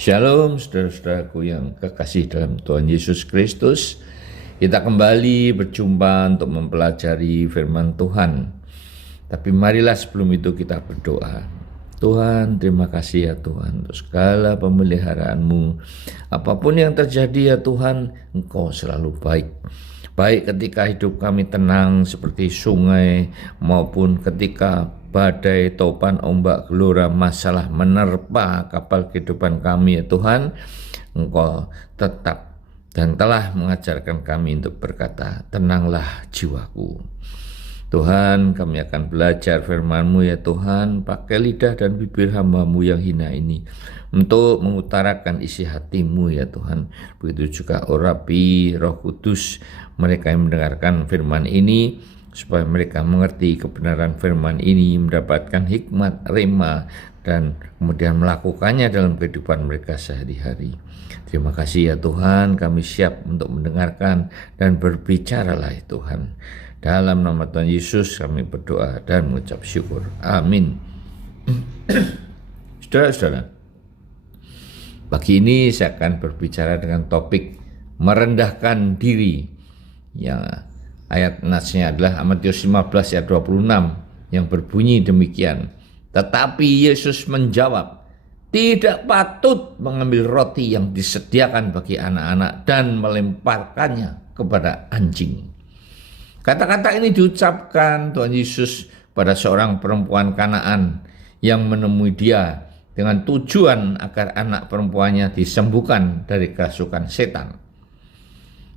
Shalom saudara-saudaraku yang kekasih dalam Tuhan Yesus Kristus. Kita kembali berjumpa untuk mempelajari firman Tuhan. Tapi marilah sebelum itu kita berdoa. Tuhan, terima kasih ya Tuhan untuk segala pemeliharaanmu. Apapun yang terjadi ya Tuhan, Engkau selalu baik. Baik ketika hidup kami tenang seperti sungai, maupun ketika badai, topan, ombak, gelora, masalah menerpa kapal kehidupan kami ya Tuhan. Engkau tetap dan telah mengajarkan kami untuk berkata, tenanglah jiwaku. Tuhan, kami akan belajar firman-Mu ya Tuhan, pakai lidah dan bibir hamba-Mu yang hina ini untuk mengutarakan isi hati-Mu ya Tuhan. Begitu juga Rabi, Roh Kudus, mereka yang mendengarkan firman ini, supaya mereka mengerti kebenaran firman ini, mendapatkan hikmat, rema, dan kemudian melakukannya dalam kehidupan mereka sehari-hari. Terima kasih ya Tuhan, kami siap untuk mendengarkan dan berbicaralah ya Tuhan. Dalam nama Tuhan Yesus kami berdoa dan mengucap syukur. Amin. Saudara-saudara, pagi ini saya akan berbicara dengan topik merendahkan diri. Ya, ayat nasnya adalah Matius 15 ayat 26 yang berbunyi demikian. Tetapi Yesus menjawab, tidak patut mengambil roti yang disediakan bagi anak-anak dan melemparkannya kepada anjing. Kata-kata ini diucapkan Tuhan Yesus pada seorang perempuan Kanaan yang menemui dia dengan tujuan agar anak perempuannya disembuhkan dari kerasukan setan.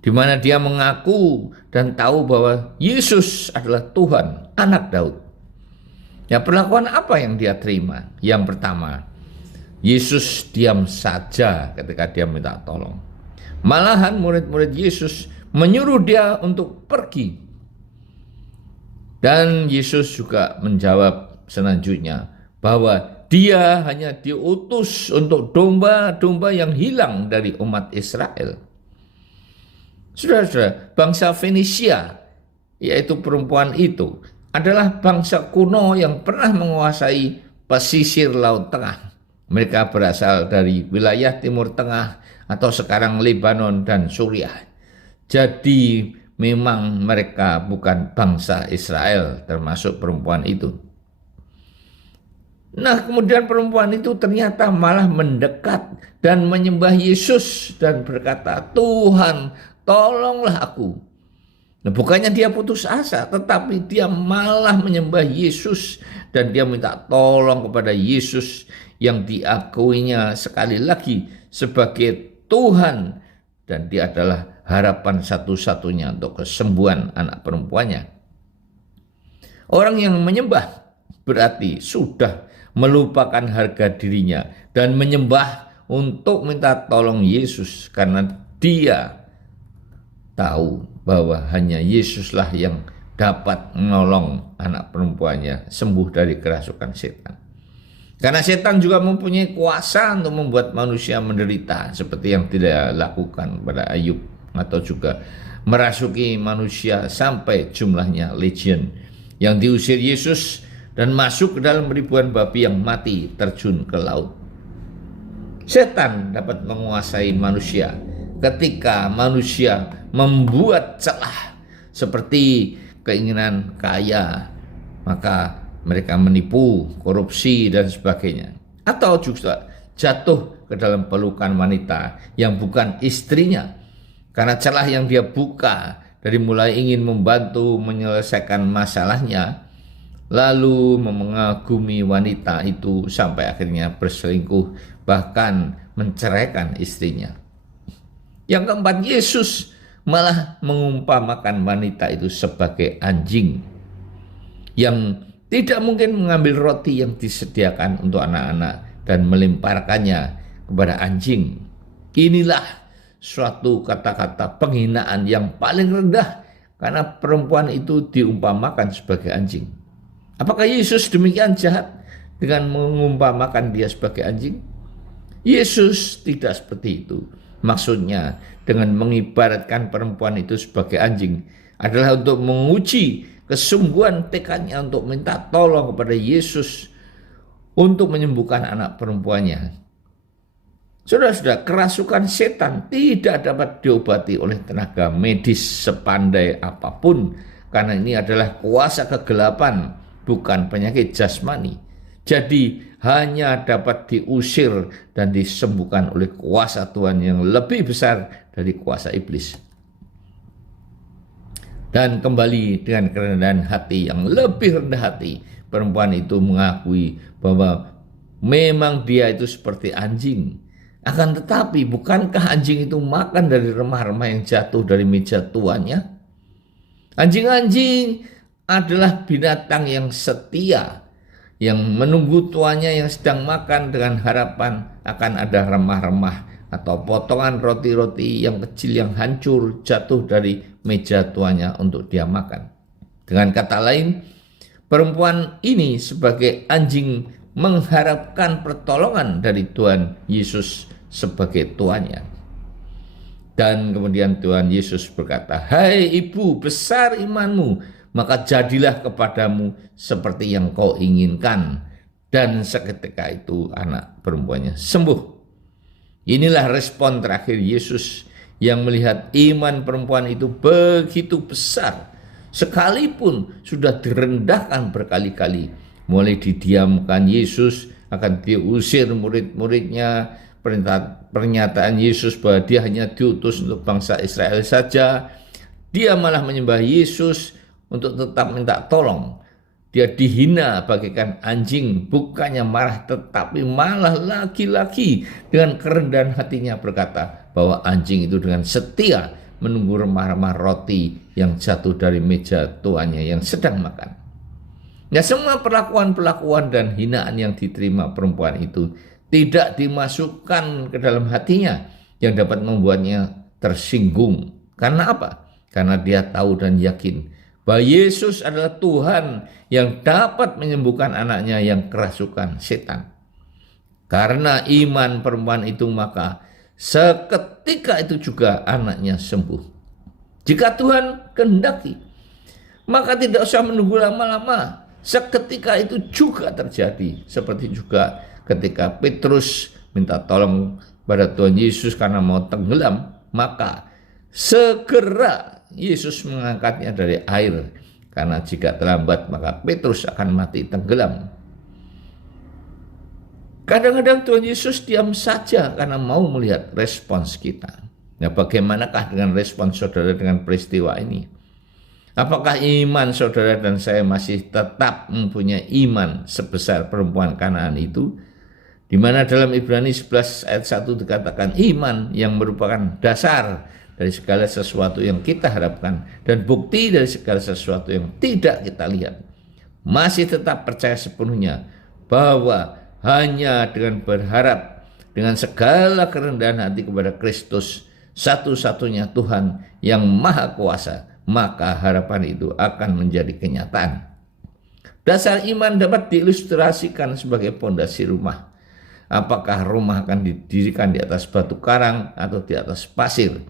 Di mana dia mengaku dan tahu bahwa Yesus adalah Tuhan, anak Daud. Ya, perlakuan apa yang dia terima? Yang pertama, Yesus diam saja ketika dia minta tolong. Malahan murid-murid Yesus menyuruh dia untuk pergi. Dan Yesus juga menjawab selanjutnya bahwa dia hanya diutus untuk domba-domba yang hilang dari umat Israel. Saudara-saudara, bangsa Fenisia, yaitu perempuan itu, adalah bangsa kuno yang pernah menguasai pesisir Laut Tengah. Mereka berasal dari wilayah Timur Tengah atau sekarang Lebanon dan Suriah. Jadi memang mereka bukan bangsa Israel, termasuk perempuan itu. Nah, kemudian perempuan itu ternyata malah mendekat dan menyembah Yesus dan berkata, Tuhan, tolonglah aku. Nah, bukannya dia putus asa, tetapi dia malah menyembah Yesus dan dia minta tolong kepada Yesus yang diakuinya sekali lagi sebagai Tuhan, dan dia adalah harapan satu-satunya untuk kesembuhan anak perempuannya. Orang yang menyembah berarti sudah melupakan harga dirinya dan menyembah untuk minta tolong Yesus karena dia tahu bahwa hanya Yesuslah yang dapat menolong anak perempuannya sembuh dari kerasukan setan. Karena setan juga mempunyai kuasa untuk membuat manusia menderita seperti yang tidak lakukan pada Ayub, atau juga merasuki manusia sampai jumlahnya legion yang diusir Yesus dan masuk ke dalam ribuan babi yang mati terjun ke laut. Setan dapat menguasai manusia ketika manusia membuat celah seperti keinginan kaya, maka mereka menipu, korupsi, dan sebagainya. Atau juga jatuh ke dalam pelukan wanita yang bukan istrinya. Karena celah yang dia buka dari mulai ingin membantu menyelesaikan masalahnya, lalu mengagumi wanita itu sampai akhirnya berselingkuh, bahkan menceraikan istrinya. Yang keempat, Yesus malah mengumpamakan wanita itu sebagai anjing yang tidak mungkin mengambil roti yang disediakan untuk anak-anak dan melemparkannya kepada anjing. Inilah suatu kata-kata penghinaan yang paling rendah karena perempuan itu diumpamakan sebagai anjing. Apakah Yesus demikian jahat dengan mengumpamakan dia sebagai anjing? Yesus tidak seperti itu. Maksudnya dengan mengibaratkan perempuan itu sebagai anjing adalah untuk menguji kesungguhan tekadnya untuk minta tolong kepada Yesus untuk menyembuhkan anak perempuannya. Saudara-saudara, kerasukan setan tidak dapat diobati oleh tenaga medis sepandai apapun, karena ini adalah kuasa kegelapan, bukan penyakit jasmani. Jadi hanya dapat diusir dan disembuhkan oleh kuasa Tuhan yang lebih besar dari kuasa iblis. Dan kembali dengan kerendahan hati yang lebih rendah hati, perempuan itu mengakui bahwa memang dia itu seperti anjing. Akan tetapi bukankah anjing itu makan dari remah-remah yang jatuh dari meja tuannya? Anjing-anjing adalah binatang yang setia, yang menunggu tuannya yang sedang makan dengan harapan akan ada remah-remah atau potongan roti-roti yang kecil yang hancur jatuh dari meja tuannya untuk dia makan. Dengan kata lain, perempuan ini sebagai anjing mengharapkan pertolongan dari Tuhan Yesus sebagai tuannya. Dan kemudian Tuhan Yesus berkata, "Hai ibu, besar imanmu, maka jadilah kepadamu seperti yang kau inginkan." Dan seketika itu anak perempuannya sembuh. Inilah respon terakhir Yesus yang melihat iman perempuan itu begitu besar, sekalipun sudah direndahkan berkali-kali. Mulai didiamkan Yesus, akan diusir murid-muridnya, pernyataan Yesus bahwa dia hanya diutus untuk bangsa Israel saja. Dia malah menyembah Yesus untuk tetap minta tolong. Dia dihina bagaikan anjing, bukannya marah tetapi malah lagi-lagi dengan kerendahan hatinya berkata bahwa anjing itu dengan setia menunggu remah-remah roti yang jatuh dari meja tuannya yang sedang makan. Ya, semua perlakuan-perlakuan dan hinaan yang diterima perempuan itu tidak dimasukkan ke dalam hatinya yang dapat membuatnya tersinggung. Karena apa? Karena dia tahu dan yakin bahwa Yesus adalah Tuhan yang dapat menyembuhkan anaknya yang kerasukan setan. Karena iman perempuan itu, maka seketika itu juga anaknya sembuh. Jika Tuhan kehendaki, maka tidak usah menunggu lama-lama. Seketika itu juga terjadi. Seperti juga ketika Petrus minta tolong pada Tuhan Yesus karena mau tenggelam, maka segera Yesus mengangkatnya dari air. Karena jika terlambat maka Petrus akan mati tenggelam. Kadang-kadang Tuhan Yesus diam saja karena mau melihat respons kita. Nah, bagaimanakah dengan respons saudara dengan peristiwa ini? Apakah iman saudara dan saya masih tetap mempunyai iman sebesar perempuan Kanaan itu? Di mana dalam Ibrani 11 ayat 1 dikatakan iman yang merupakan dasar dari segala sesuatu yang kita harapkan dan bukti dari segala sesuatu yang tidak kita lihat. Masih tetap percaya sepenuhnya bahwa hanya dengan berharap dengan segala kerendahan hati kepada Kristus, satu-satunya Tuhan yang maha kuasa, maka harapan itu akan menjadi kenyataan. Dasar iman dapat diilustrasikan sebagai pondasi rumah. Apakah rumah akan didirikan di atas batu karang atau di atas pasir?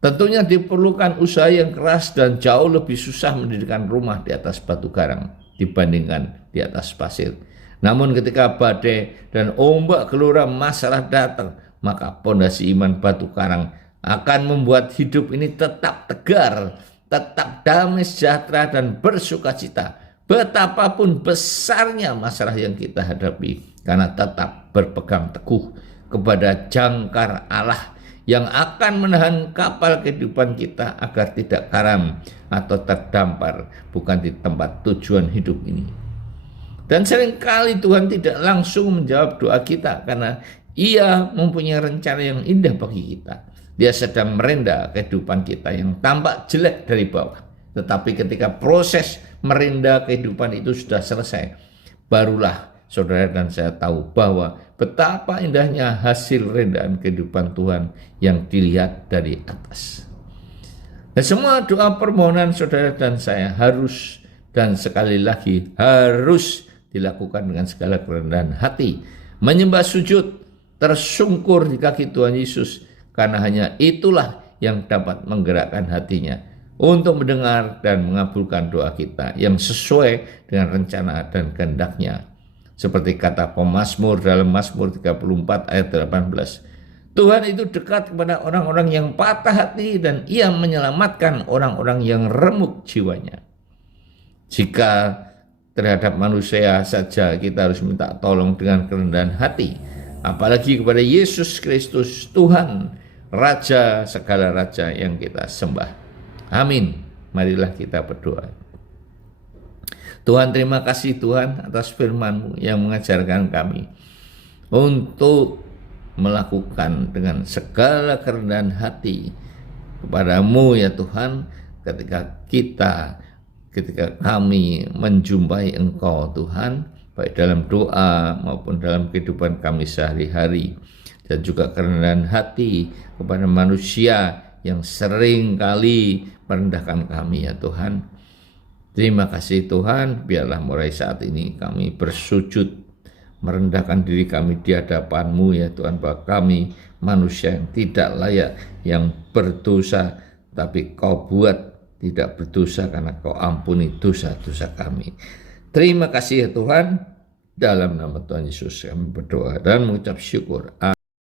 Tentunya diperlukan usaha yang keras dan jauh lebih susah mendirikan rumah di atas batu karang dibandingkan di atas pasir. Namun ketika badai dan ombak gelora masalah datang, maka pondasi iman batu karang akan membuat hidup ini tetap tegar, tetap damai sejahtera dan bersukacita. Betapapun besarnya masalah yang kita hadapi, karena tetap berpegang teguh kepada jangkar Allah yang akan menahan kapal kehidupan kita agar tidak karam atau terdampar bukan di tempat tujuan hidup ini. Dan seringkali Tuhan tidak langsung menjawab doa kita karena Ia mempunyai rencana yang indah bagi kita. Dia sedang merenda kehidupan kita yang tampak jelek dari bawah. Tetapi ketika proses merenda kehidupan itu sudah selesai, barulah saudara dan saya tahu bahwa betapa indahnya hasil rendaan kehidupan Tuhan yang dilihat dari atas. Dan semua doa permohonan saudara dan saya harus, dan sekali lagi harus dilakukan dengan segala kerendahan hati, menyembah sujud, tersungkur di kaki Tuhan Yesus, karena hanya itulah yang dapat menggerakkan hatinya untuk mendengar dan mengabulkan doa kita yang sesuai dengan rencana dan kehendaknya. Seperti kata pemazmur dalam Mazmur 34 ayat 18, Tuhan itu dekat kepada orang-orang yang patah hati dan ia menyelamatkan orang-orang yang remuk jiwanya. Jika terhadap manusia saja kita harus minta tolong dengan kerendahan hati, apalagi kepada Yesus Kristus, Tuhan, Raja segala raja yang kita sembah. Amin. Marilah kita berdoa. Tuhan, terima kasih Tuhan atas firman-Mu yang mengajarkan kami untuk melakukan dengan segala kerendahan hati kepadamu ya Tuhan, ketika kami menjumpai Engkau Tuhan, baik dalam doa maupun dalam kehidupan kami sehari-hari, dan juga kerendahan hati kepada manusia yang sering kali merendahkan kami ya Tuhan. Terima kasih Tuhan, biarlah mulai saat ini kami bersujud merendahkan diri kami di hadapan-Mu ya Tuhan, bahwa kami manusia yang tidak layak, yang berdosa, tapi Kau buat tidak berdosa karena Kau ampuni dosa-dosa kami. Terima kasih ya Tuhan, dalam nama Tuhan Yesus kami berdoa dan mengucap syukur.